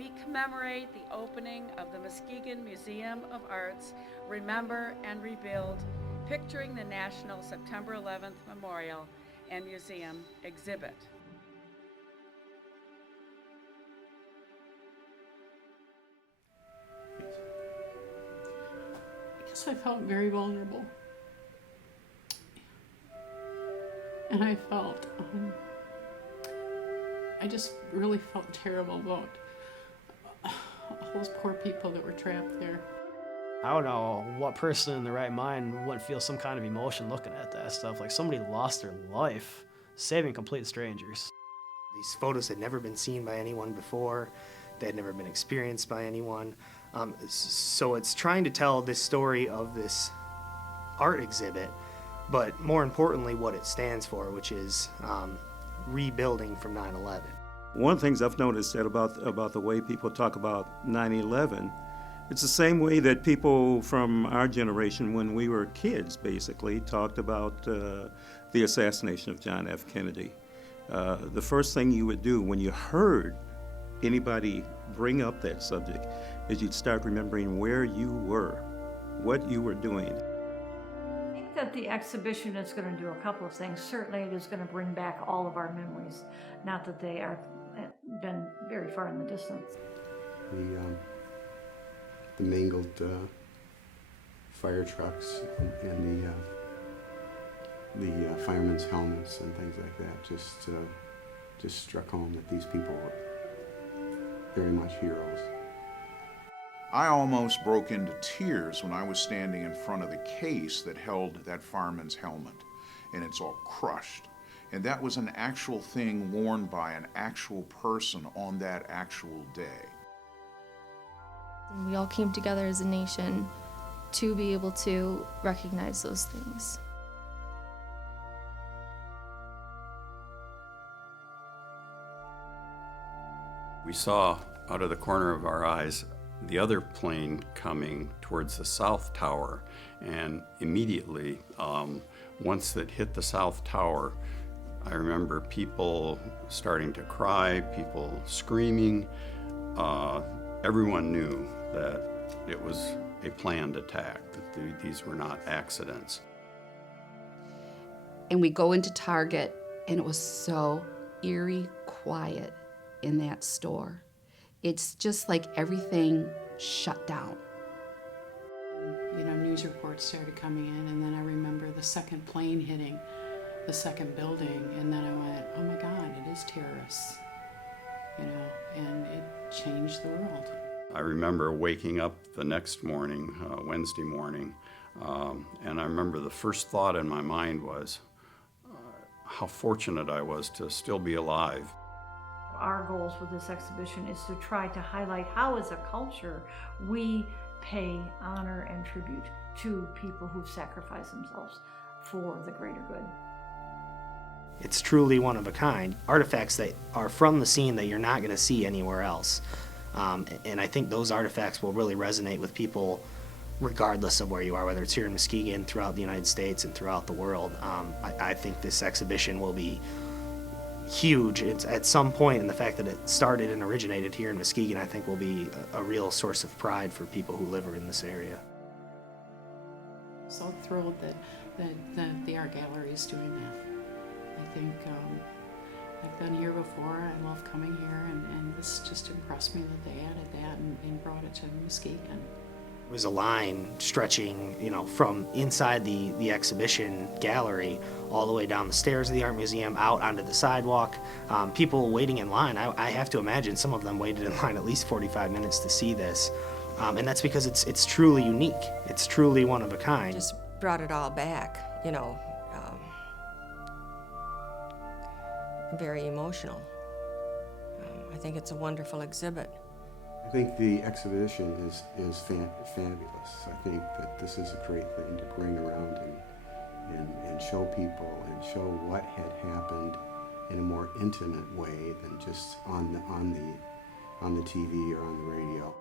we commemorate the opening of the Muskegon Museum of Art's Remember and Rebuild, picturing the National September 11th Memorial and Museum exhibit. I guess I felt very vulnerable. And I just really felt terrible about all those poor people that were trapped there. I don't know what person in their right mind wouldn't feel some kind of emotion looking at that stuff. Like somebody lost their life saving complete strangers. These photos had never been seen by anyone before. They had never been experienced by anyone. So it's trying to tell this story of this art exhibit, but more importantly what it stands for, which is rebuilding from 9/11. One of the things I've noticed that about the way people talk about 9/11, it's the same way that people from our generation, when we were kids, basically, talked about the assassination of John F. Kennedy. The first thing you would do when you heard anybody bring up that subject is you'd start remembering where you were, what you were doing. I think that the exhibition is going to do a couple of things. Certainly it is going to bring back all of our memories, not that they are been very far in the distance. The mangled fire trucks and the firemen's helmets and things like that just struck home that these people were very much heroes. I almost broke into tears when I was standing in front of the case that held that fireman's helmet, and it's all crushed. And that was an actual thing worn by an actual person on that actual day. We all came together as a nation to be able to recognize those things. We saw out of the corner of our eyes the other plane coming towards the south tower, and immediately, once it hit the south tower, I remember people starting to cry, people screaming. Everyone knew that it was a planned attack, that these were not accidents. And we go into Target, and it was so eerie quiet in that store. It's just like everything shut down. You know, news reports started coming in, and then I remember the second plane hitting the second building, and then I went, oh my God, it is terrorists, you know, and it changed the world. I remember waking up the next morning, Wednesday morning, and I remember the first thought in my mind was how fortunate I was to still be alive. Our goals with this exhibition is to try to highlight how, as a culture, we pay honor and tribute to people who've sacrificed themselves for the greater good. It's truly one of a kind. Artifacts that are from the scene that you're not going to see anywhere else. And I think those artifacts will really resonate with people regardless of where you are, whether it's here in Muskegon, throughout the United States, and throughout the world. I think this exhibition will be huge. It's at some point, and the fact that it started and originated here in Muskegon, I think will be a real source of pride for people who live in this area. So thrilled that the art gallery is doing that. I think I've been here before. I love coming here, and this just impressed me that they added that and brought it to Muskegon. It was a line stretching, you know, from inside the exhibition gallery all the way down the stairs of the art museum, out onto the sidewalk. People waiting in line. I have to imagine some of them waited in line at least 45 minutes to see this, and that's because it's truly unique. It's truly one of a kind. Just brought it all back, you know. Very emotional. I think it's a wonderful exhibit. I think the exhibition is fabulous. I think that this is a great thing to bring around and show people and show what had happened in a more intimate way than just on the TV or on the radio.